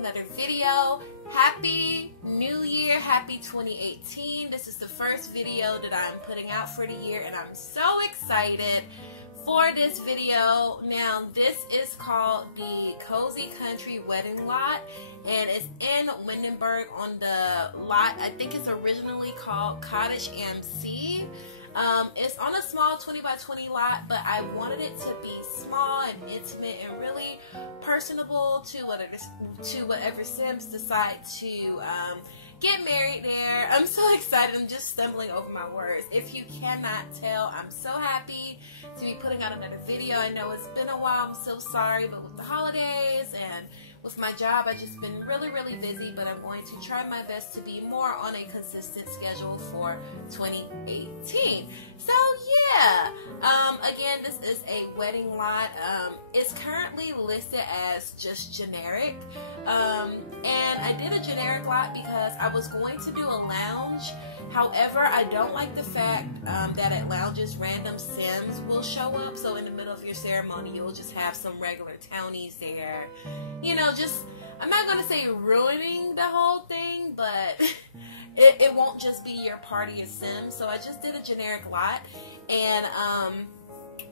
another video. Happy New Year, happy 2018. This is the first video that I'm putting out for the year and I'm so excited for this video. Now this is called the Cozy Country Wedding Lot and it's in Windenburg on the lot. I think it's originally called Cottage MC. It's on a small 20 by 20 lot, but I wanted it to be small and intimate and really personable to whatever Sims decide to get married there. I'm so excited. I'm just stumbling over my words. If you cannot tell, I'm so happy to be putting out another video. I know it's been a while. I'm so sorry, but with the holidays and with my job, I've just been really busy, but I'm going to try my best to be more on a consistent schedule for 2018. So yeah, again, this is a wedding lot. It's currently listed as just generic, and I did a generic lot because I was going to do a lounge. However, I don't like the fact that at lounges, random Sims will show up. So in the middle of your ceremony, you'll just have some regular townies there. You know, just, I'm not going to say ruining the whole thing, but it won't just be your party of Sims. So I just did a generic lot. And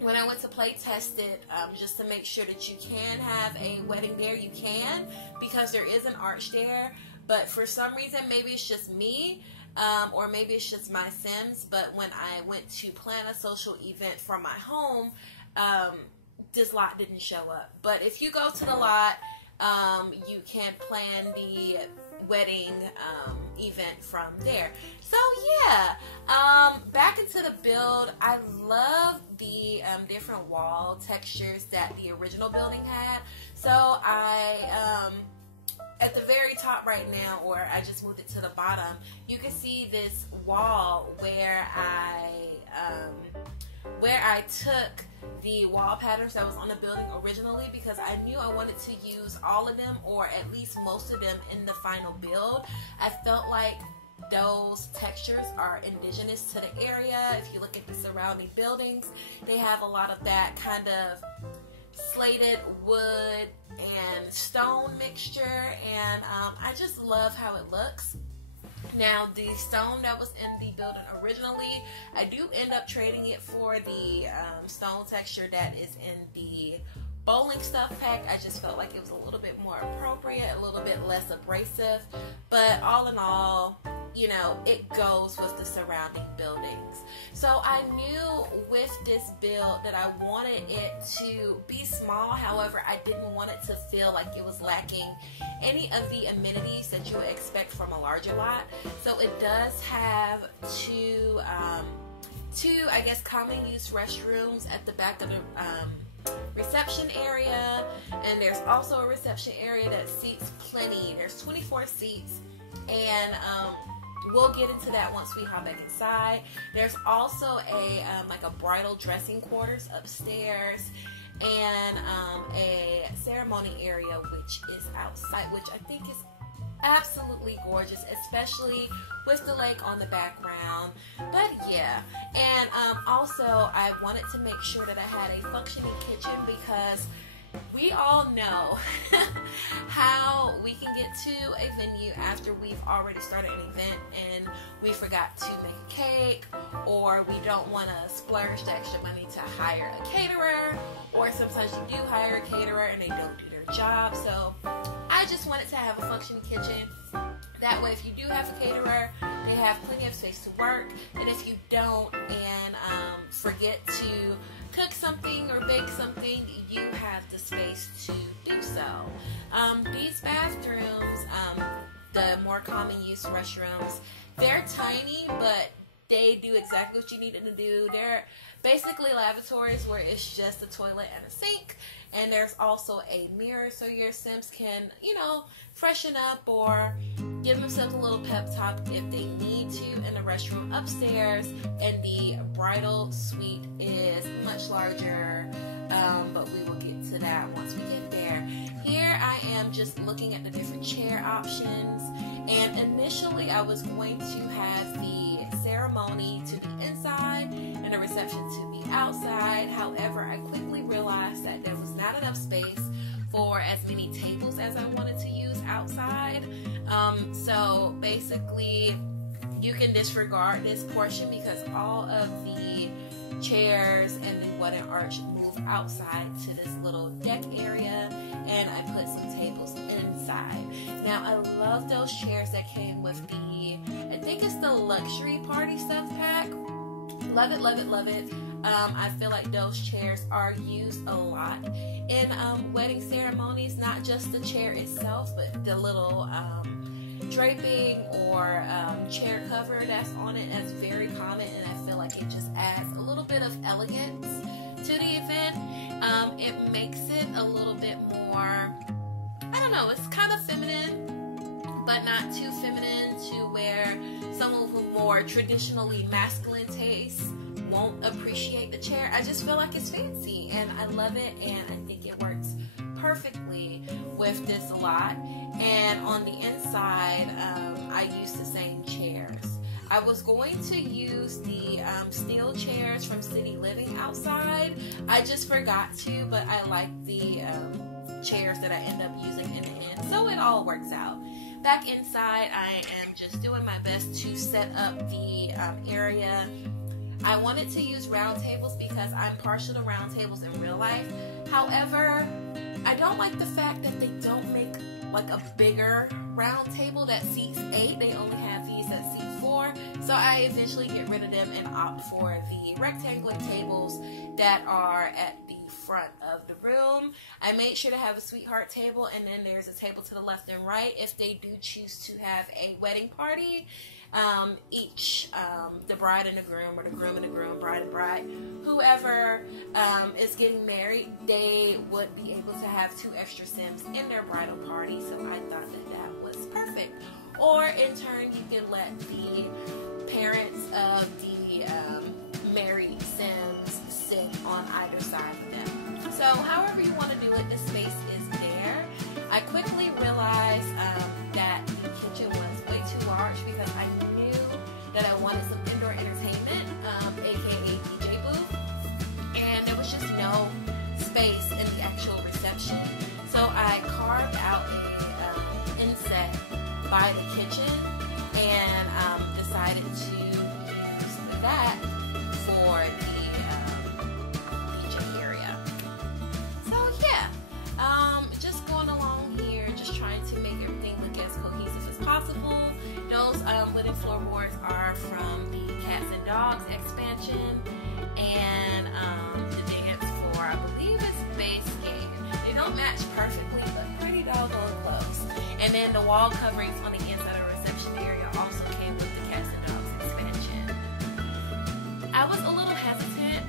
when I went to play test it, just to make sure that you can have a wedding there, you can, because there is an arch there. But for some reason, maybe it's just me. Or maybe it's just my Sims, but when I went to plan a social event for my home, this lot didn't show up. But if you go to the lot, you can plan the wedding event from there. So yeah, back into the build. I love the different wall textures that the original building had. So I at the very top right now, or I just moved it to the bottom, you can see this wall where I took the wall patterns that was on the building originally, because I knew I wanted to use all of them, or at least most of them, in the final build. I felt like those textures are indigenous to the area. If you look at the surrounding buildings, they have a lot of that kind of slated wood and stone mixture, and I just love how it looks. Now the stone that was in the building originally, I do end up trading it for the stone texture that is in the bowling stuff pack. I just felt like it was a little bit more appropriate, a little bit less abrasive, but all in all, you know, it goes with the surrounding buildings. So I knew with this build that I wanted it to be small. However, I didn't want it to feel like it was lacking any of the amenities that you would expect from a larger lot. So it does have two I guess common use restrooms at the back of the reception area, and there's also a reception area that seats plenty. There's 24 seats, and we'll get into that once we hop back inside. There's also a like a bridal dressing quarters upstairs, and a ceremony area which is outside, which I think is absolutely gorgeous, especially with the lake on the background. But yeah, and also I wanted to make sure that I had a functioning kitchen, because we all know how we can get to a venue after we've already started an event and we forgot to make a cake, or we don't want to splurge the extra money to hire a caterer, or sometimes you do hire a caterer and they don't do their job. So I just wanted to have a functioning kitchen. That way, if you do have a caterer, they have plenty of space to work, and if you don't and forget to cook something or bake something, you have the space to do so. These bathrooms, the more common use restrooms, they're tiny, but they do exactly what you need them to do. They're basically lavatories where it's just a toilet and a sink, and there's also a mirror so your Sims can, you know, freshen up or give themselves a little pep talk if they need to in the restroom upstairs. And the bridal suite is much larger, but we will get to that once we get there. Here I am just looking at the different chair options, and initially I was going to have the ceremony to be inside and the reception to be outside. However, I quickly realized that there was not enough space for as many tables as I wanted to use outside. disregard this portion because all of the chairs and the wooden arch move outside to this little deck area, and I put some tables inside. Now I love those chairs that came with the, I think it's the luxury party stuff pack. Love it, love it, love it. I feel like those chairs are used a lot in wedding ceremonies, not just the chair itself, but the little draping or chair cover that's on it. That's very common, and I feel like it just adds a little bit of elegance to the event. It makes it a little bit more, I don't know, it's kind of feminine, but not too feminine to where someone with more traditionally masculine tastes won't appreciate the chair. I just feel like it's fancy, and I love it, and I think it works perfectly with this lot. And on the inside, I used the same chairs. I was going to use the steel chairs from City Living outside. I just forgot to, but I like the chairs that I end up using in the end, so it all works out. Back inside, I am just doing my best to set up the area. I wanted to use round tables because I'm partial to round tables in real life. However, I don't like the fact that they don't make like a bigger round table that seats 8. They only have these that seat 4. So I eventually get rid of them and opt for the rectangular tables that are at the front of the room. I made sure to have a sweetheart table, and then there's a table to the left and right if they do choose to have a wedding party. Each, the bride and the groom, or the groom and the groom, bride and bride, whoever is getting married, they would be able to have 2 extra Sims in their bridal party, so I thought that that was perfect. Or in turn, you can let the parents of the married Sims sit on either side of them. So however you want to do it, the space is there. I quickly realized that the kitchen was way too large because I knew that I wanted some indoor entertainment, aka DJ booth, and there was just no space in the actual reception. So I carved out a inset by the kitchen and decided to use that for the DJ area. So yeah, just going along here, just trying to make everything look as cohesive as possible. Those wooden floorboards are from the Cats and Dogs expansion, and the dance floor, I believe it's base game. They don't match perfectly, but pretty doggone close. And then the wall coverings on the inside of the reception area also came with the Cats and Dogs expansion. I was a little hesitant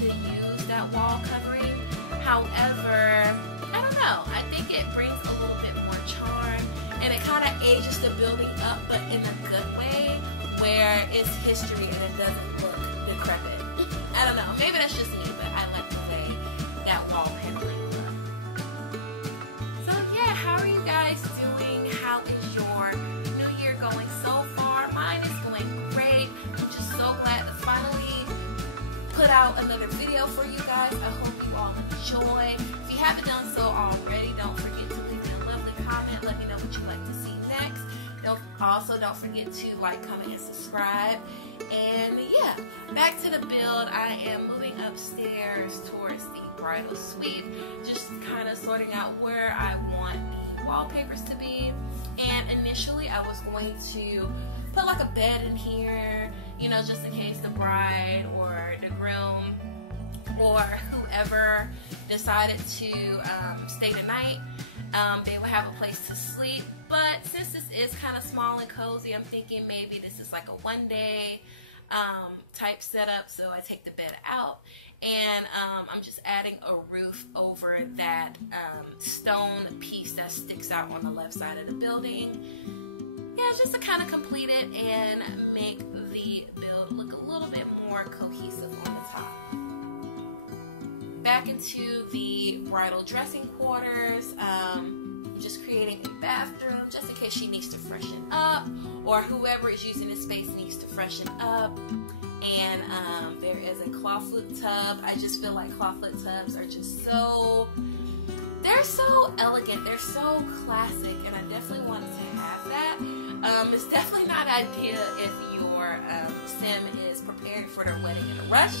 to use that wall covering. However, I don't know. I think it brings a little bit more charm, and it kind of ages the building up, but in a good way, where it's history and it doesn't look decrepit. I don't know. Maybe that's just me, but I like the way that wall paneling look. So yeah, how are you guys doing? How is your new year going so far? Mine is going great. I'm just so glad to finally put out another video for you guys. I hope you all enjoy. If you haven't done so already, don't forget to leave me a lovely comment. Let me know what you'd like to see next. Don't forget to like, comment, and subscribe. And yeah, back to the build. I am moving upstairs towards the bridal suite, just kind of sorting out where I want the wallpapers to be. And initially I was going to put like a bed in here, you know, just in case the bride or the groom or whoever decided to stay the night, they would have a place to sleep. But since this is kind of small and cozy, I'm thinking maybe this is like a one-day type setup. So I take the bed out, and I'm just adding a roof over that stone piece that sticks out on the left side of the building. Yeah, just to kind of complete it and make the build look a little bit more cohesive on the top. Back into the bridal dressing quarters, just creating a bathroom just in case she needs to freshen up, or whoever is using this space needs to freshen up. And there is a clawfoot tub. I just feel like clawfoot tubs are just so, they're so elegant, they're so classic, and I definitely wanted to have that. It's definitely not ideal if your sim is prepared for their wedding in a rush.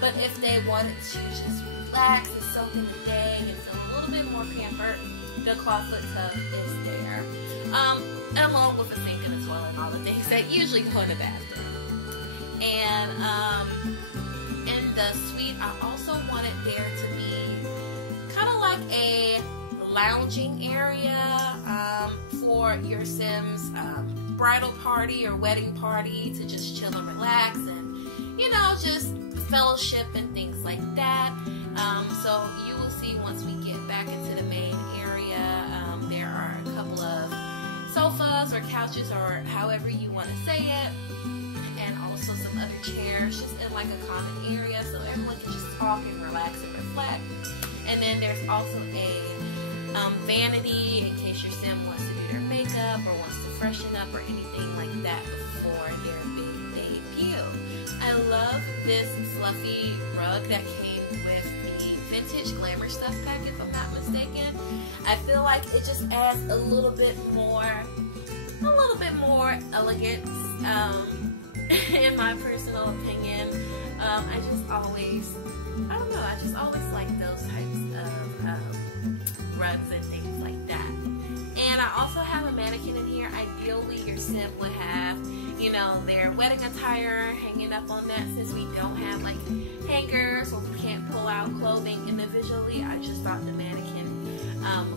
But if they wanted to just relax and soak in the day and feel a little bit more pampered, the clawfoot tub is there. Along with a sink and a toilet and all the things that usually go in the bathroom. And in the suite, I also wanted there to be kind of like a lounging area for your sim's bridal party or wedding party to just chill and relax and, you know, just fellowship and things like that. So you will see once we get back into the main area, there are a couple of sofas or couches or however you want to say it, and also some other chairs just in like a common area so everyone can just talk and relax and reflect. And then there's also a vanity in case your sim wants to do their makeup or wants to freshen up or anything like that before their big debut. I love this fluffy rug that came with the vintage glamour stuff pack, if I'm not mistaken. I feel like it just adds a little bit more elegance, in my personal opinion. I just always like those types of rugs and things like that. And I also have a mannequin in here. Ideally, your sim would have, you know, their wedding attire hanging up on that. Since we don't have like hangers or we can't pull out clothing individually, I just thought the mannequin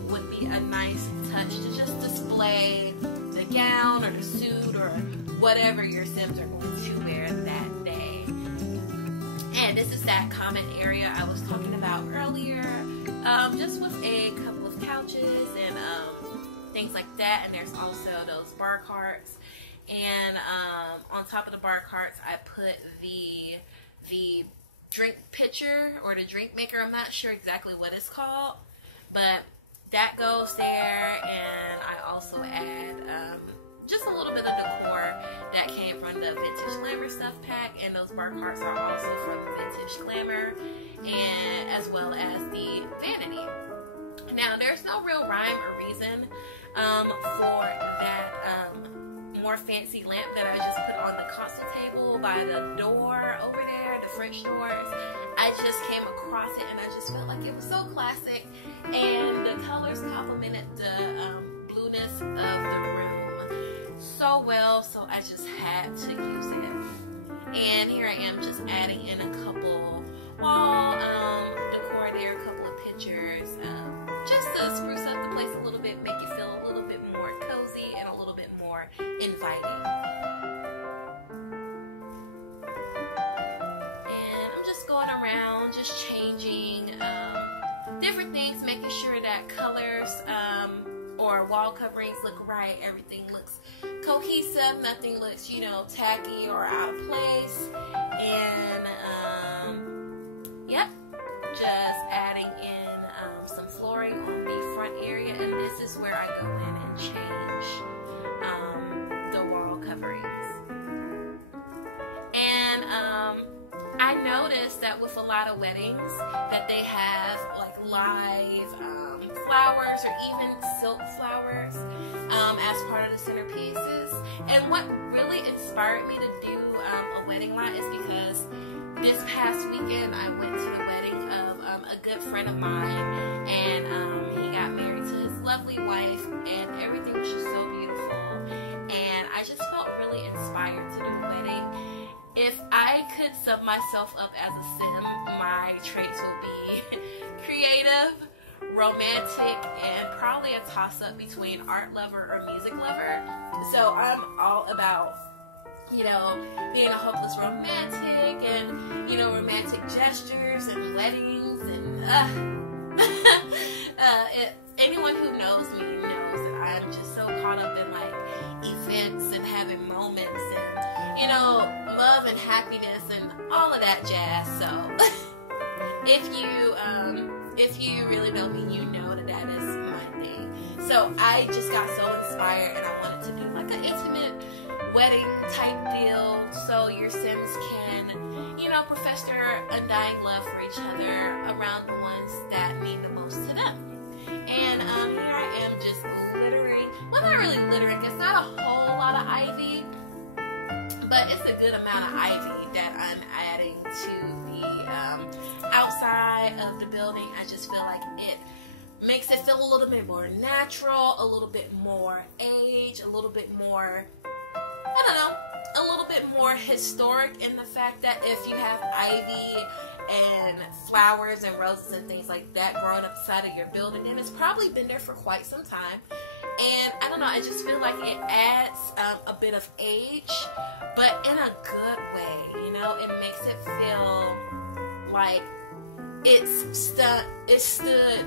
would be a nice touch to just display the gown or the suit or whatever your sims are going to wear that day. And this is that common area I was talking about earlier, just with a couple of couches and things like that. And there's also those bar carts. And on top of the bar carts, I put the drink pitcher or the drink maker. I'm not sure exactly what it's called, but that goes there. And I also add just a little bit of decor that came from the Vintage Glamour Stuff Pack, and those bar carts are also from Vintage Glamour, and as well as the vanity. Now, there's no real rhyme or reason for that more fancy lamp that I just put on the console table by the door over there, the French doors. I just came across it and I just felt like it was so classic, and the colors complemented the blueness of the room so well, so I just had to use it. And here I am just adding in a couple wall decor there, a couple of pictures, just to spruce up the place a little bit, make you feel a little bit more cozy and a little bit more inviting. And I'm just going around, just changing different things, making sure that colors or wall coverings look right, everything looks cohesive, nothing looks, you know, tacky or out of place. And yep, just adding in some flooring on the front area, and this is where I go in and change the wall coverings. And I noticed that with a lot of weddings that they have like live flowers or even silk flowers as part of the centerpieces. And what really inspired me to do a wedding lot is because this past weekend I went to the wedding of a good friend of mine, and he got married to his lovely wife, and everything was just so beautiful, and I just felt really inspired to do a wedding. If I could sum myself up as a sim, my traits would be creative, romantic, and probably a toss-up between art lover or music lover. So I'm all about, you know, being a hopeless romantic and, you know, romantic gestures and weddings and anyone who knows me knows that I'm just so caught up in like events and having moments and, you know, love and happiness and all of that jazz. So if you really know me, you know that that is my thing. So I just got so inspired, and I wanted to do like an intimate wedding type deal, so your sims can, you know, profess their undying love for each other around the ones that mean the most to them. And here I am just littering, well, not really littering, it's not a whole lot of ivy, but it's a good amount of ivy that I'm adding to the outside of the building. I just feel like it makes it feel a little bit more natural, a little bit more age, a little bit more, I don't know, a little bit more historic in the fact that if you have ivy and flowers and roses and things like that growing up inside of your building, then it's probably been there for quite some time. And I don't know, I just feel like it adds a bit of age, but in a good way, you know. It makes it feel like it stood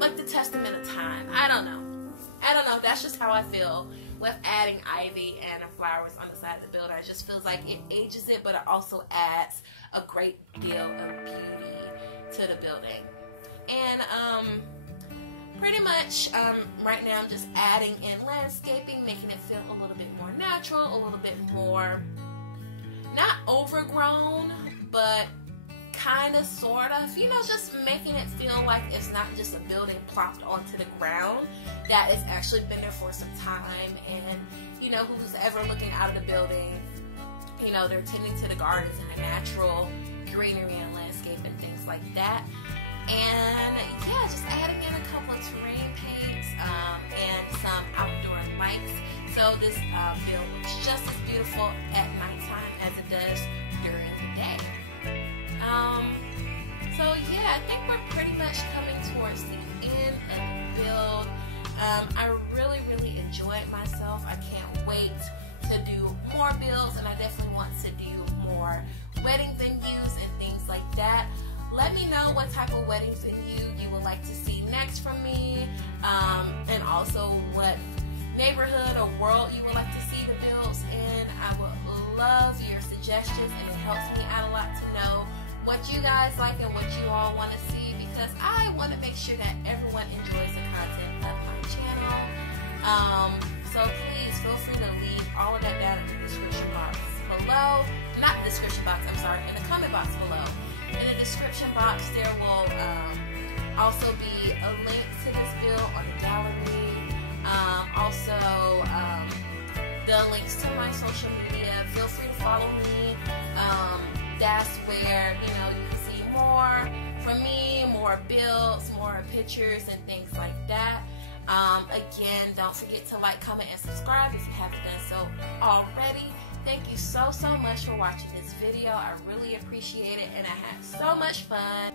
like the testament of time. I don't know, that's just how I feel with adding ivy and flowers on the side of the building. It just feels like it ages it, but it also adds a great deal of beauty to the building. And pretty much right now I'm just adding in landscaping, making it feel a little bit more natural, a little bit more not overgrown, but kind of, sort of, you know, just making it feel like it's not just a building plopped onto the ground, that it's actually been there for some time. And, you know, who's ever looking out of the building, you know, they're tending to the gardens and the natural greenery and landscape and things like that. And yeah, just adding in a couple of terrain paints and some outdoor lights, so this build looks just as beautiful at nighttime as it does during the day. So yeah, I think we're pretty much coming towards the end of the build. I really enjoyed myself. I can't wait to do more builds, and I definitely want to do more wedding venues and things like that. Let me know what type of wedding venue you would like to see next from me, and also what neighborhood or world you would like to see the builds in. I would love your suggestions, and it helps me out a lot to know what you guys like and what you all want to see, because I want to make sure that everyone enjoys the content of my channel. So please feel free to leave all of that down in the description box below. Not the description box, I'm sorry, in the comment box below. In the description box there will also be a link to this build on the gallery. Also the links to my social media. Feel free to follow me. That's where, you know, you can see more from me, more builds, more pictures and things like that. Again, don't forget to like, comment, and subscribe if you haven't done so already. Thank you so much for watching this video. I really appreciate it, and I had so much fun.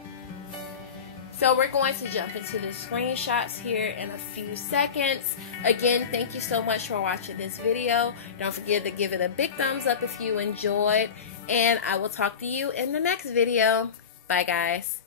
So we're going to jump into the screenshots here in a few seconds. Again, thank you so much for watching this video. Don't forget to give it a big thumbs up if you enjoyed, and I will talk to you in the next video. Bye, guys.